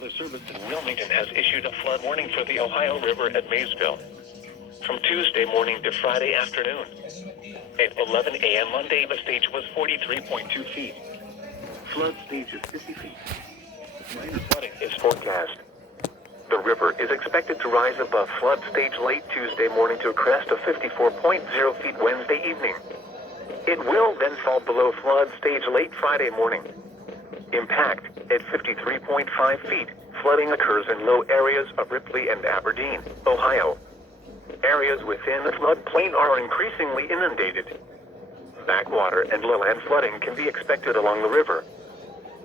Weather Service in Wilmington has issued a flood warning for the Ohio River at Maysville from Tuesday morning to Friday afternoon. At 11 a.m. Monday, the stage was 43.2 feet. Flood stage is 50 feet. Minor flooding is forecast. The river is expected to rise above flood stage late Tuesday morning to a crest of 54.0 feet Wednesday evening. It will then fall below flood stage late Friday morning. Impact at 53.5 feet. Flooding occurs in low areas of Ripley and Aberdeen, Ohio. Areas within the floodplain are increasingly inundated. Backwater and lowland flooding can be expected along the river.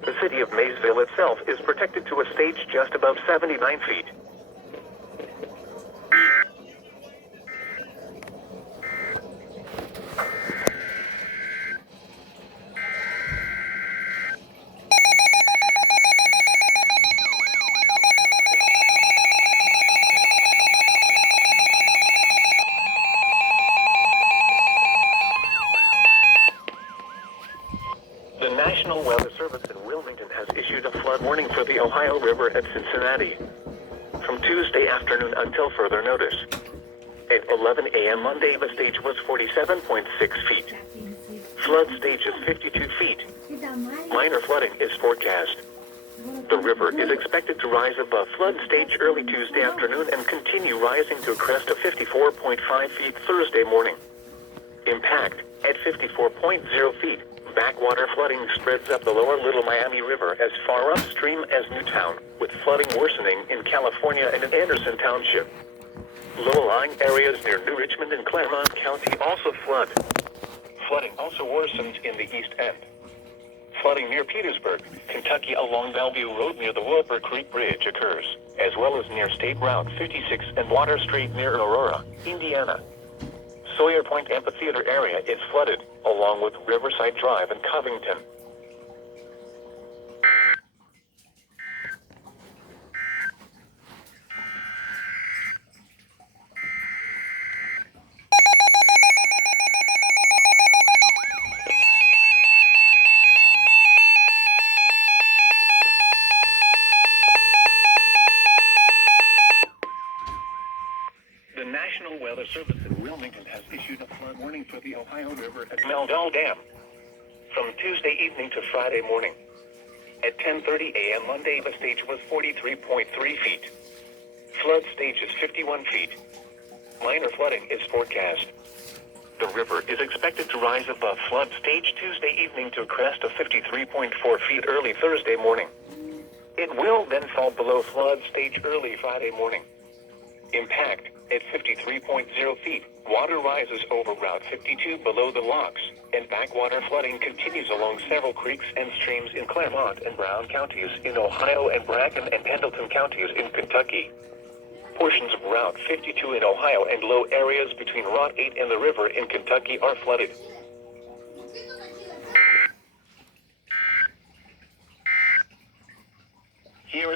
The city of Maysville itself is protected to a stage just above 79 feet. The National Weather Service in Wilmington has issued a flood warning for the Ohio River at Cincinnati from Tuesday afternoon until further notice. At 11 a.m. Monday, the stage was 47.6 feet. Flood stage is 52 feet. Minor flooding is forecast. The river is expected to rise above flood stage early Tuesday afternoon and continue rising to a crest of 54.5 feet Thursday morning. Impact at 54.0 feet. Backwater flooding spreads up the lower Little Miami River as far upstream as Newtown, with flooding worsening in California and in Anderson Township. Low-lying areas near New Richmond and Claremont County also flood. Flooding also worsened in the East End. Flooding near Petersburg, Kentucky along Bellevue Road near the Wilbur Creek Bridge occurs, as well as near State Route 56 and Water Street near Aurora, Indiana. Sawyer Point Amphitheater area is flooded, along with Riverside Drive and Covington. The National Weather Service in Wilmington has issued a flood warning for the Ohio River at Meldal Dam from Tuesday evening to Friday morning. At 10:30 a.m. Monday, the stage was 43.3 feet. Flood stage is 51 feet. Minor flooding is forecast. The river is expected to rise above flood stage Tuesday evening to a crest of 53.4 feet early Thursday morning. It will then fall below flood stage early Friday morning. Impact at 53.0 feet. Water rises over Route 52 below the locks, and backwater flooding continues along several creeks and streams in Claremont and Brown counties in Ohio and Bracken and Pendleton counties in Kentucky. Portions of Route 52 in Ohio and low areas between Route 8 and the river in Kentucky are flooded. Here